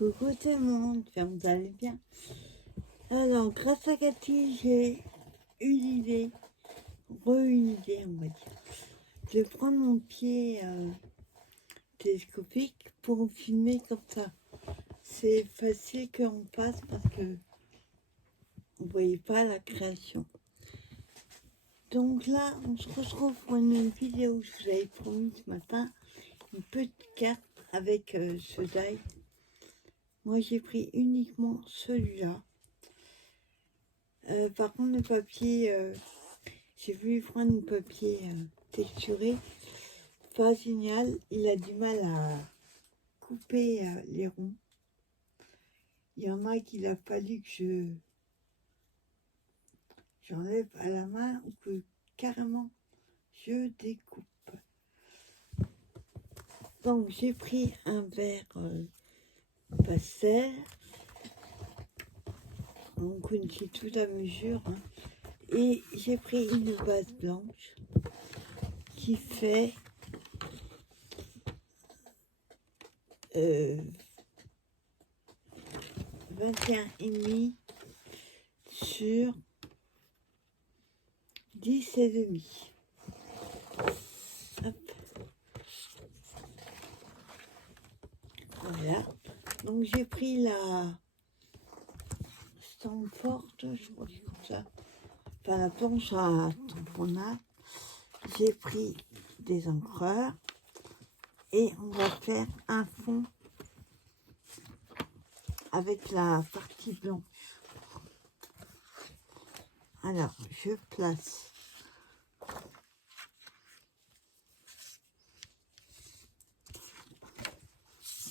Coucou tout le monde, j'espère que vous allez bien. Alors, grâce à Cathy, j'ai une idée, une idée, on va dire. Je vais prendre mon pied télescopique pour filmer comme ça. C'est facile qu'on passe parce que vous ne voyez pas la création. Donc là, on se retrouve pour une vidéo, je vous avais promis ce matin, une petite carte avec ce die. Moi, j'ai pris uniquement celui-là. Par contre, le papier, j'ai voulu prendre un papier texturé, pas génial. Il a du mal à couper les ronds. Il y en a qu'il a fallu que j'enlève à la main ou que carrément je découpe. Donc j'ai pris un verre pastel. Donc on dit tout à mesure. Hein. Et j'ai pris une base blanche qui fait 21,5 sur 10,5. Hop. Voilà. Donc j'ai pris la Stanford, je crois que c'est comme ça. Enfin la planche à tamponnage. J'ai pris des encreurs et on va faire un fond avec la partie blanche. Alors, je place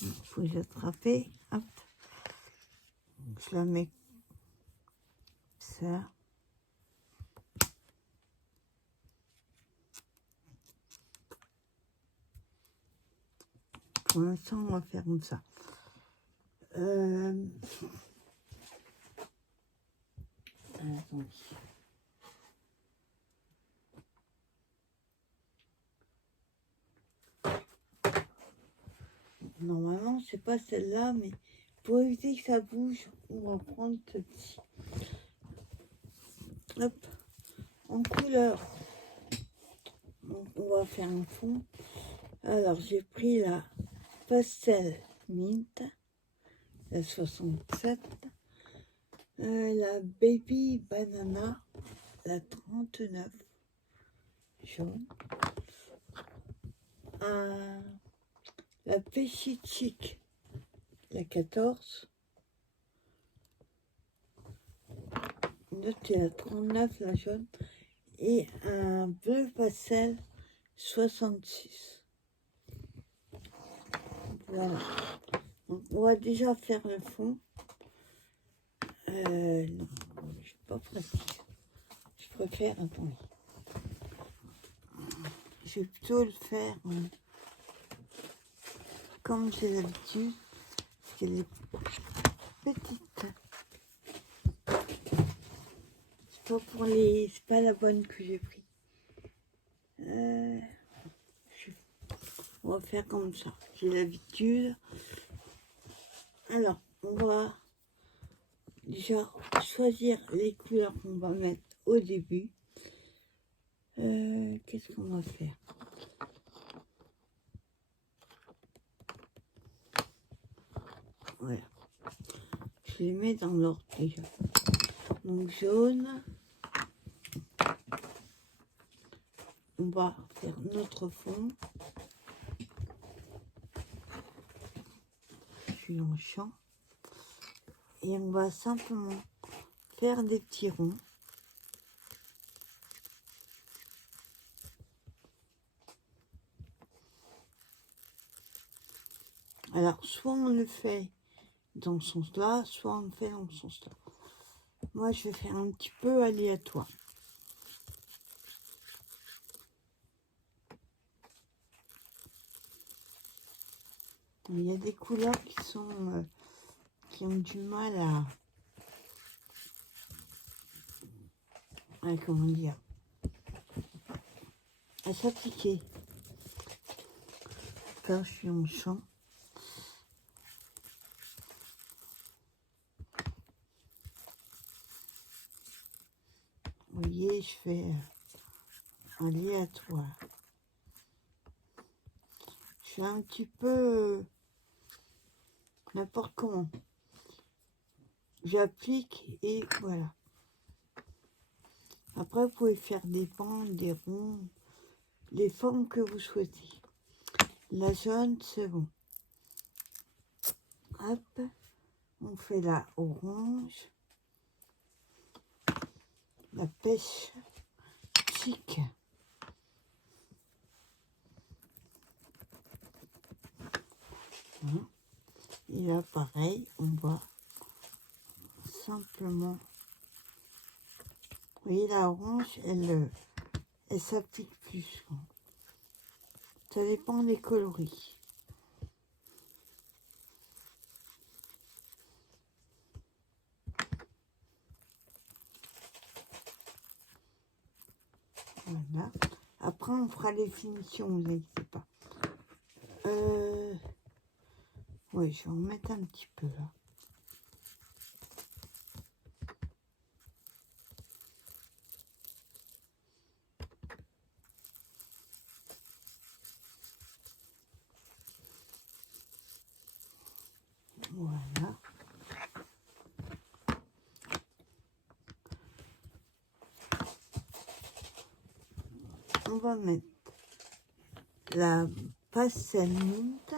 il faut que j'attraper, hop, je la mets ça. Pour l'instant, on va faire comme ça. Attendez. Normalement, c'est pas celle-là, mais pour éviter que ça bouge, on va prendre celle-ci. Hop, en couleur. Donc, on va faire un fond. Alors, j'ai pris la Pastel Mint, la 67, la Baby Banana, la 39, jaune, la Péchi Chic, la 14, une autre c'est la 39, la jaune, et un bleu pastel 66. Voilà. Donc, on va déjà faire le fond. Non, je suis pas pratique. Je préfère, attendez. Je vais plutôt le faire comme j'ai l'habitude, parce qu'elle est petite. C'est pas la bonne que j'ai pris. On va faire comme ça, j'ai l'habitude. Alors, on va déjà choisir les couleurs qu'on va mettre au début. Qu'est-ce qu'on va faire? Voilà. Je les mets dans l'ordre déjà. Donc jaune. On va faire notre fond. Je suis en champ. Et on va simplement faire des petits ronds. Alors, soit on le fait dans ce sens-là, soit on le fait dans ce sens-là. Moi, je vais faire un petit peu aléatoire. Il y a des couleurs qui sont qui ont du mal à comment dire, à s'appliquer. Quand je suis en champ. et je fais aléatoire. Je fais un petit peu n'importe comment. J'applique et voilà. Après, vous pouvez faire des bandes, des ronds, les formes que vous souhaitez. La jaune, c'est bon. Hop, on fait la orange, la pêche chic. Et là, pareil, on va simplement... Vous voyez, la orange, elle s'applique plus. Ça dépend des coloris. Voilà. Après, on fera les finitions, vous inquiétez pas. Oui, je vais en mettre un petit peu là. Voilà. On va mettre la pastel mint.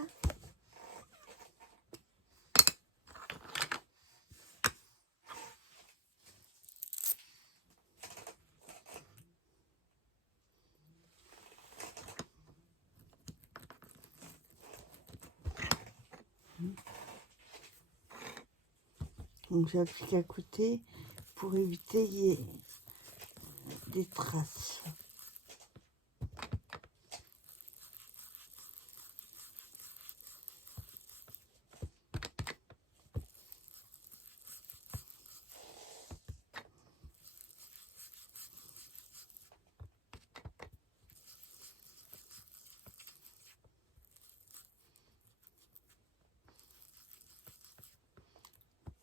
Donc j'applique à côté pour éviter qu'il y ait des traces.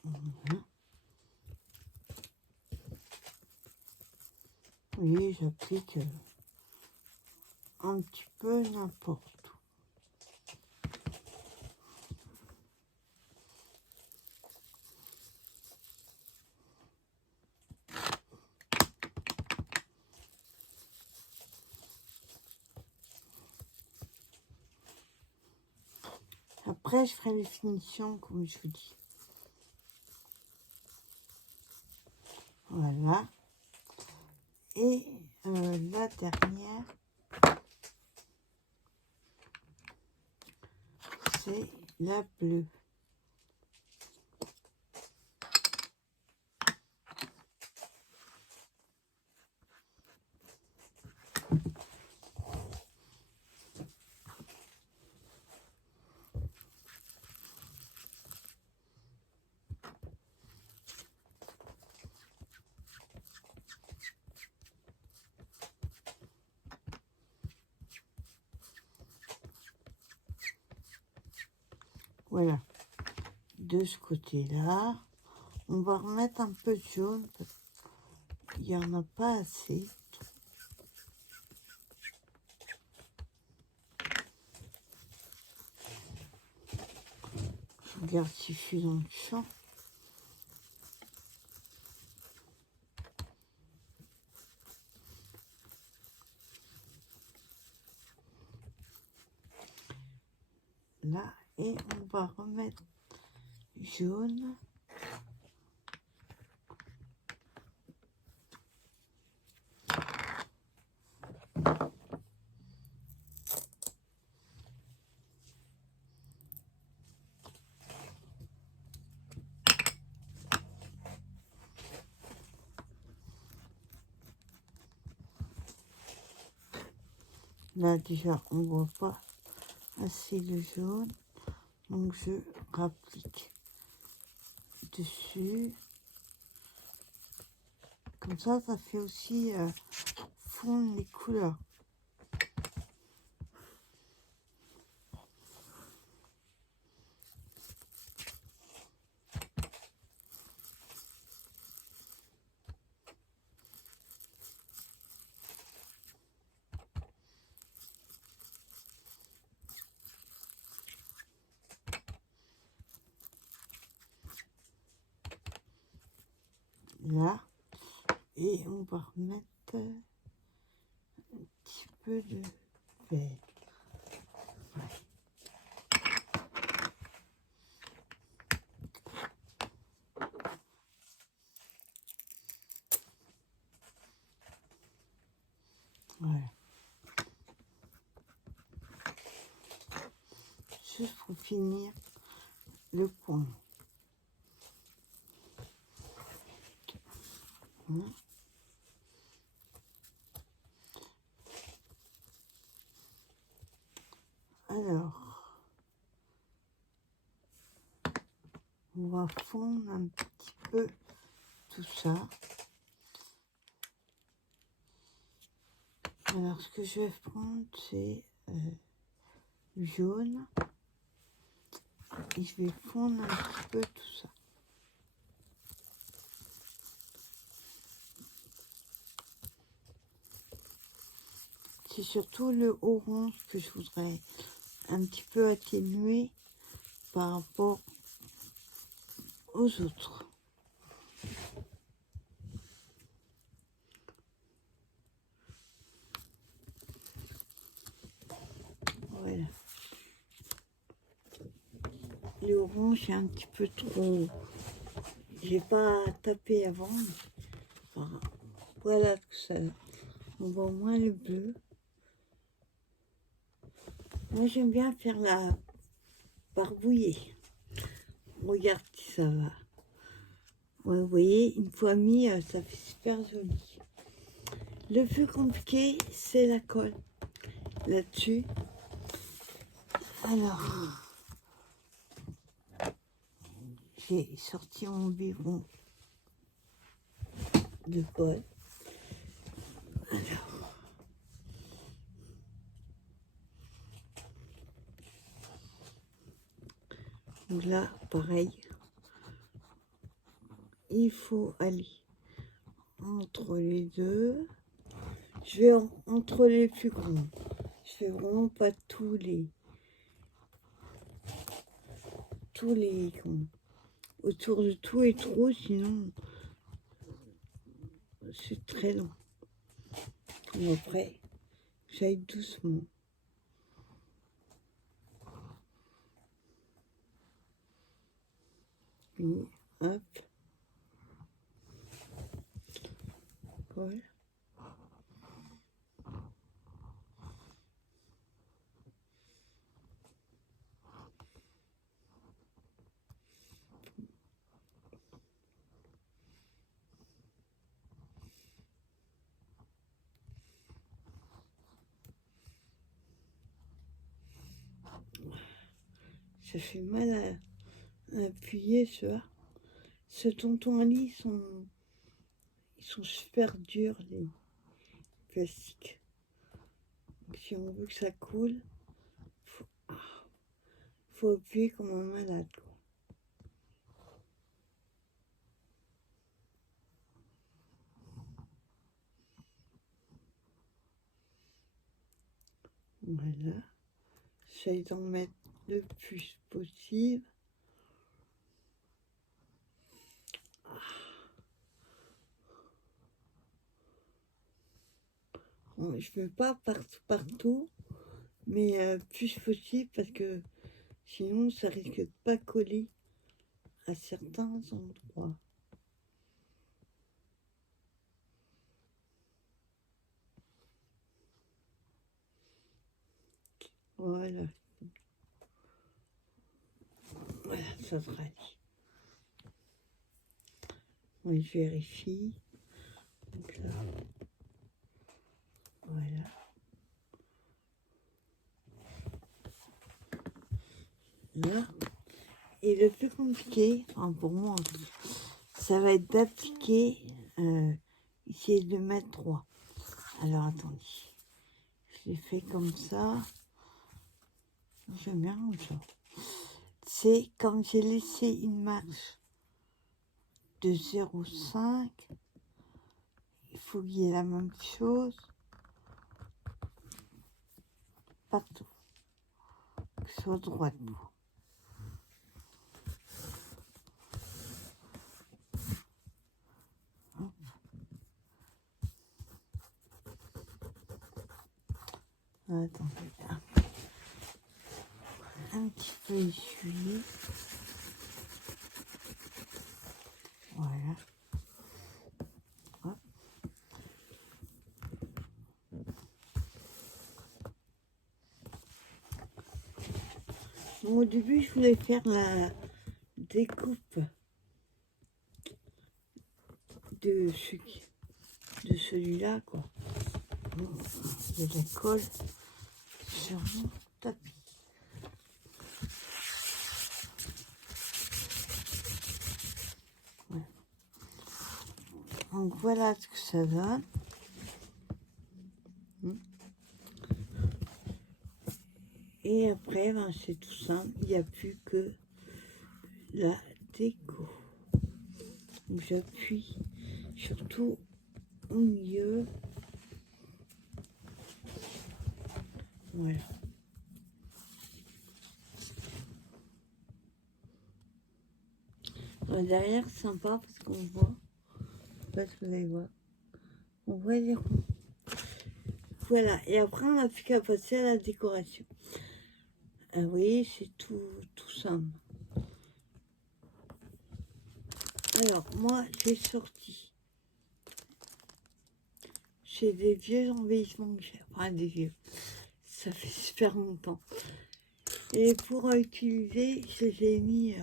Voilà. Oui, j'applique un petit peu n'importe où. Après, je ferai les finitions comme je vous dis. Voilà. Et la dernière, c'est la bleue. Voilà. De ce côté-là, on va remettre un peu de jaune parce qu'il n'y en a pas assez. Je regarde si je suis dans le champ. Là, et on va remettre jaune. Là, déjà, on voit pas assez de jaune. Donc, je rapplique dessus. Comme ça fait aussi fondre les couleurs. là. Et on va remettre un petit peu de vert. Voilà. Juste pour finir le coin. Voilà. Alors, on va fondre un petit peu tout ça. Alors, ce que je vais prendre, c'est jaune. Et je vais fondre un petit peu tout ça. C'est surtout le orange que je voudrais un petit peu atténuer par rapport aux autres. Voilà. Le orange est un petit peu trop... J'ai pas tapé avant. Enfin, voilà tout ça. On voit moins le bleu. Moi j'aime bien faire la barbouillée. Regarde si ça va. Ouais, vous voyez, une fois mis, ça fait super joli. Le plus compliqué, c'est la colle là-dessus. Alors, j'ai sorti mon biberon de colle. Alors, donc là, pareil, il faut aller entre les deux. Je vais entre les plus grands. Je fais vraiment pas tous les autour de tout et trop, sinon c'est très long. Et après, j'aille doucement. Et hop. Voilà. Ça fait mal à appuyer, ça. Ce tonton-lit, ils sont super durs, les plastiques. Donc, si on veut que ça coule, faut appuyer comme un malade, quoi. Voilà. J'essaie d'en mettre le plus possible. Bon, je ne mets pas partout, mais plus possible parce que sinon ça risque de pas coller à certains endroits. Voilà. Voilà, ça sera dit. Oui, je vérifie. Donc là, voilà. Là. Et le plus compliqué, enfin pour moi, ça va être d'appliquer, essayer de mettre droit. Alors attendez, je l'ai fait comme ça. J'aime bien comme ça. C'est comme j'ai laissé une marge de 0,5. Il faut qu'il y ait la même chose partout. Que ce soit droit debout. attendez. Un petit peu essuyé. Voilà. Hop. Donc, au début, je voulais faire la découpe de celui-là, quoi. De la colle sur mon tapis. Voilà. Donc voilà ce que ça donne. Et après, ben, c'est tout simple, il n'y a plus que la déco. Donc j'appuie surtout au milieu. Voilà. Derrière, c'est sympa parce qu'on voit, je sais pas si vous allez voir, on voit les ronds. Voilà, et après on n'a plus qu'à passer à la décoration. Vous voyez, c'est tout simple. Alors, moi, j'ai sorti. J'ai des vieux embellissements que j'ai. Enfin, des vieux. Ça fait super longtemps. Et pour utiliser, je les ai mis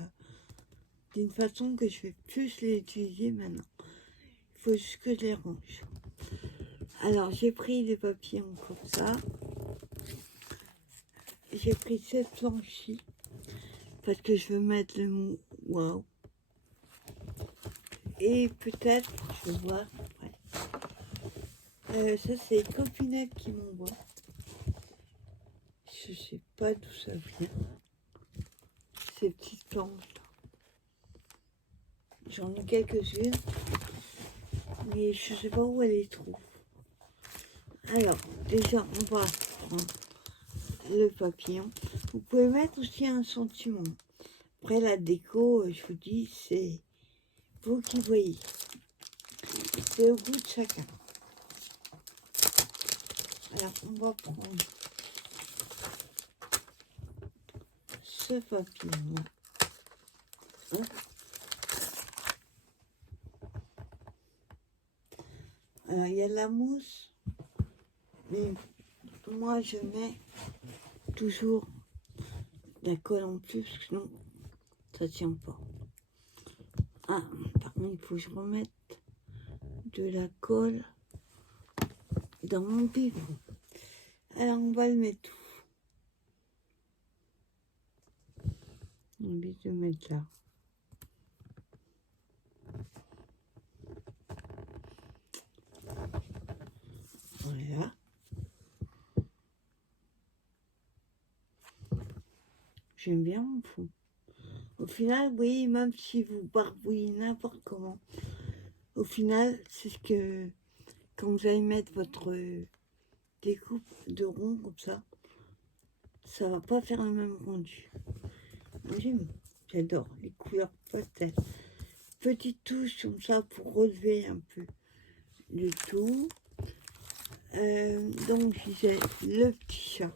d'une façon que je vais plus les utiliser maintenant. Il faut juste que je les range. Alors, j'ai pris des papillons comme ça. J'ai pris cette planche-ci parce que je veux mettre le mot waouh. Et peut-être, je vais voir après. Ça, c'est les copinettes qui m'envoient. Je sais pas d'où ça vient. Ces petites planches là. J'en ai quelques-unes, mais je sais pas où elle les trouve. Alors, déjà, on va prendre le papillon. Vous pouvez mettre aussi un sentiment. Après, la déco, je vous dis, c'est vous qui voyez. C'est au goût de chacun. Alors, on va prendre ce papillon. Hein? Alors, il y a de la mousse, mais moi, je mets toujours la colle en plus, sinon, ça tient pas. Ah, par contre, il faut que je remette de la colle dans mon pivot. Alors, on va le mettre tout. On oublie de mettre là. Voilà. J'aime bien mon fond. Au final, oui, même si vous barbouillez n'importe comment, au final, c'est ce que, quand vous allez mettre votre découpe de rond comme ça va pas faire le même rendu. Moi, j'adore les couleurs pastel. Petite touche comme ça pour relever un peu le tout. Donc, j'ai le petit chat.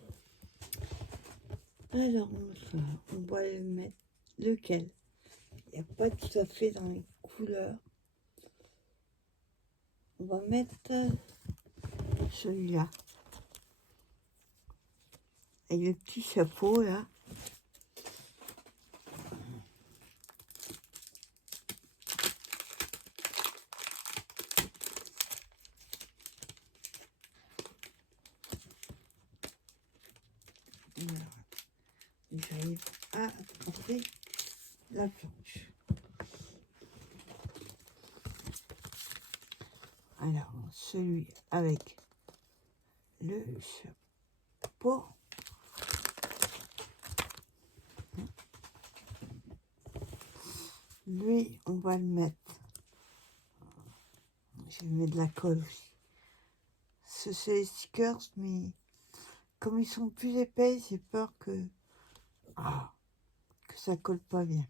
Alors, on va le mettre lequel? Il n'y a pas tout à fait dans les couleurs. On va mettre celui-là. Avec le petit chapeau là. Voilà. J'arrive à porter la planche. Alors, celui avec le chapeau. Lui, on va le mettre. Je vais mettre de la colle aussi. C'est les stickers, mais comme ils sont plus épais, j'ai peur que ça colle pas bien.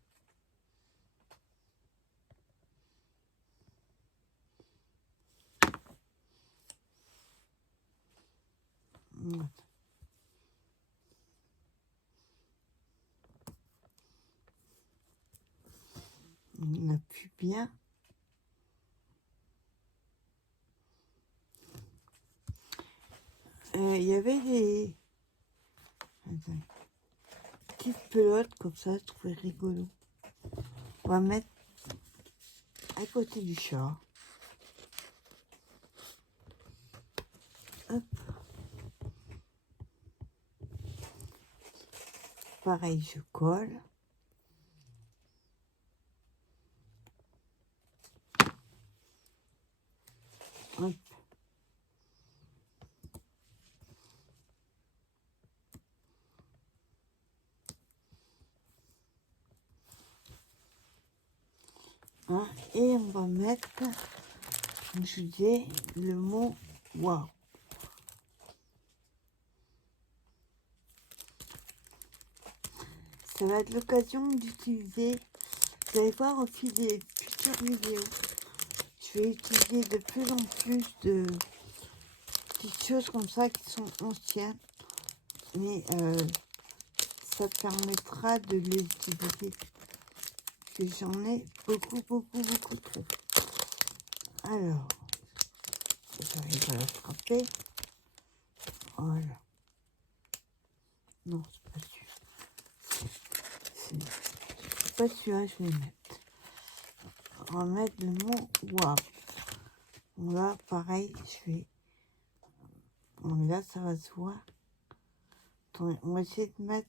Voilà. On appuie bien. Il y avait des petites pelotes comme ça, je trouvais rigolo. On va mettre à côté du chat. Hop. Pareil, je colle. Hop. Hein, et on va mettre, comme je disais, le mot waouh. Ça va être l'occasion d'utiliser, vous allez voir au fil des futures vidéos, je vais utiliser de plus en plus de petites choses comme ça qui sont anciennes, mais ça permettra de les utiliser. Parce que j'en ai beaucoup trop. Alors, j'arrive à l'attraper. Voilà. Non, c'est pas sûr. C'est pas celui-là, je vais mettre. On va mettre le mot waouh. Là, pareil, je vais. Bon, là, ça va se voir. Attendez, on va essayer de mettre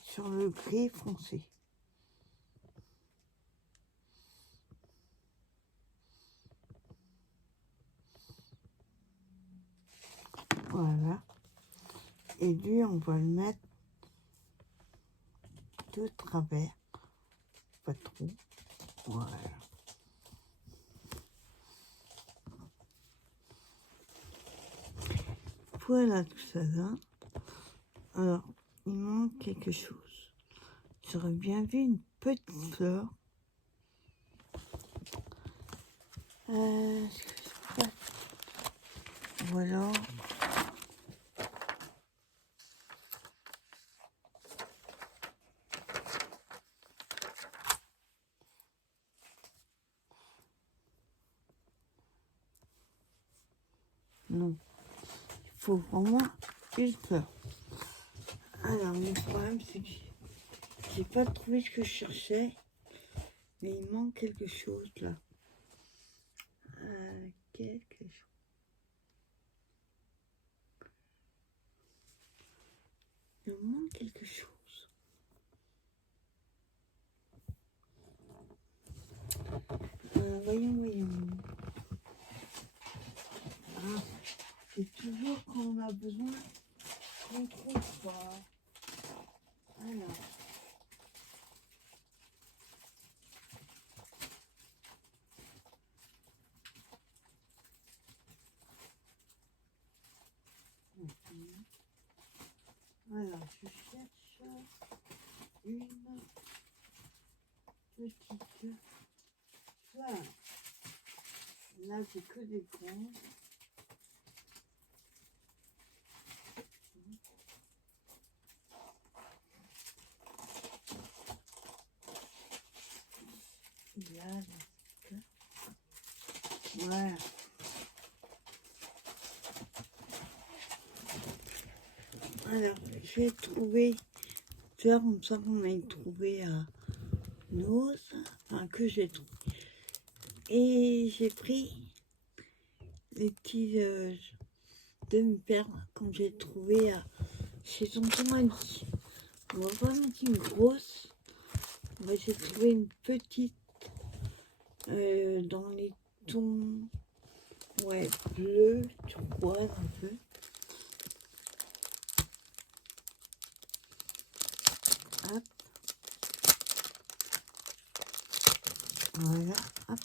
sur le gris foncé. Voilà. Et lui, on va le mettre de travers. Pas trop. Voilà. Voilà tout ça là. Alors, il manque quelque chose. J'aurais bien vu une petite fleur. Je sais pas. Voilà. Non. Il faut vraiment une fleur. Alors, le problème, c'est que j'ai pas trouvé ce que je cherchais. Mais il manque quelque chose là. Quelque chose. Il manque quelque chose. Voyons. Ah, c'est toujours quand on a besoin qu'on trouve pas. Alors. Alors, je cherche une petite fleur. Là, j'ai que des cons. Là, voilà. Alors, j'ai trouvé fleur comme ça qu'on a trouvé à Noz, enfin que j'ai trouvé. Et j'ai pris les petits demi-perles comme j'ai trouvé chez Tonton Mali. On va pas mettre une grosse. On va essayer de trouver une petite dans les tons bleu, turquoise un peu. Hop. Voilà, hop.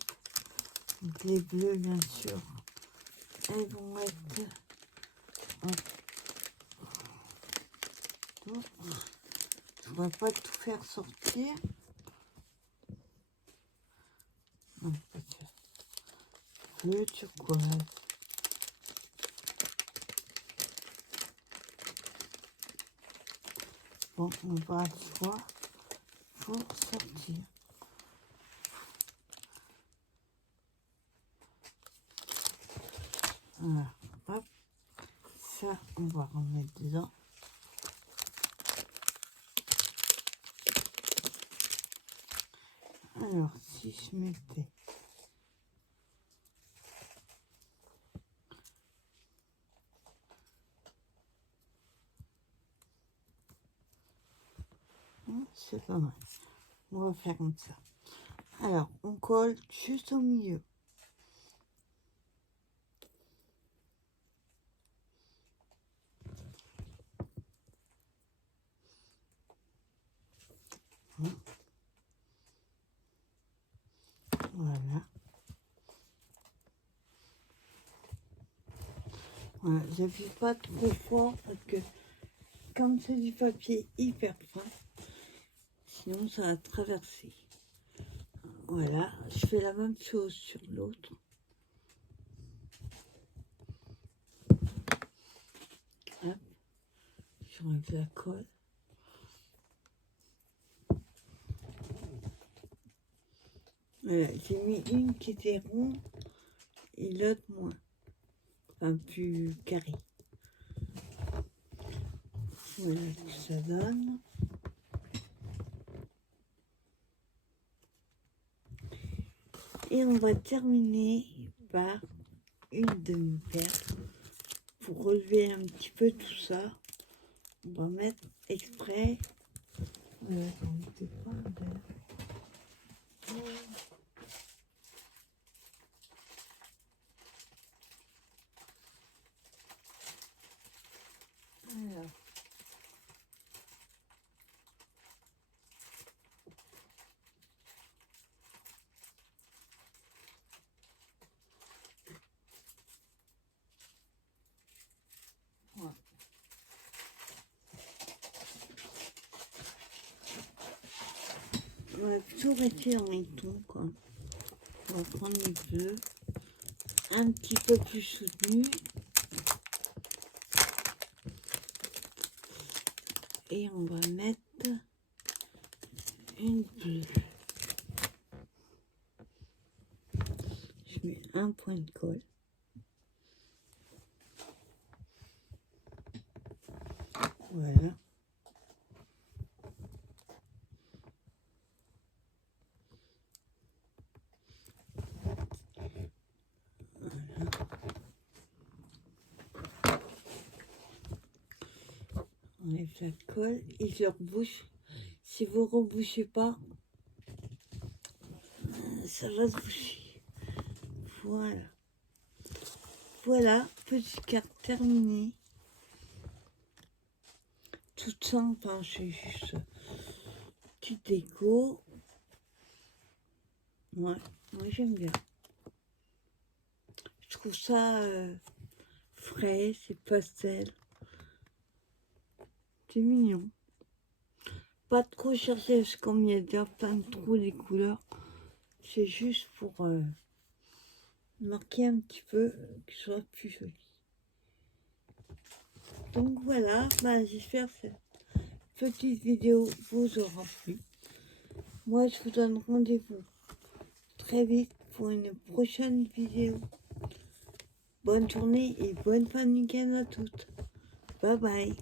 Donc les bleus, bien sûr, elles vont être... Hop. Donc, je ne vais pas tout faire sortir. Non, pas ça. Bleu turquoise. Bon, on va asseoir pour sortir. Voilà, hop, ça on va remettre dedans. Alors, si je mettais c'est pas mal. On va faire comme ça. Alors, on colle juste au milieu. Voilà. Voilà, j'appuie pas trop fort parce que comme c'est du papier hyper fin, sinon ça va traverser. Voilà, je fais la même chose sur l'autre. Hop, je enlève la colle. Voilà, j'ai mis une qui était ronde et l'autre moins, enfin plus carré. Voilà ce que ça donne. Et on va terminer par une demi-paire pour relever un petit peu tout ça. On va mettre exprès. On n'était pas d'ailleurs. Alors. Voilà. On va plutôt rester dans les tons, quoi. On va prendre les bleus, un petit peu plus soutenus. Et on va mettre une bleue. Je mets un point de colle. Voilà. On enlève la colle et je rebouche. Si vous ne rebouchez pas, ça va se boucher. Voilà. Voilà, petite carte terminée. Toute simple, hein, c'est juste petite déco. Ouais, moi j'aime bien. Je trouve ça frais, c'est pastel. C'est mignon. Pas trop chercher parce qu'on y a déjà plein de trous des couleurs. C'est juste pour marquer un petit peu, que ce soit plus joli. Donc voilà, bah, j'espère que cette petite vidéo vous aura plu. Moi, je vous donne rendez-vous très vite pour une prochaine vidéo. Bonne journée et bonne fin de week-end à toutes. Bye bye.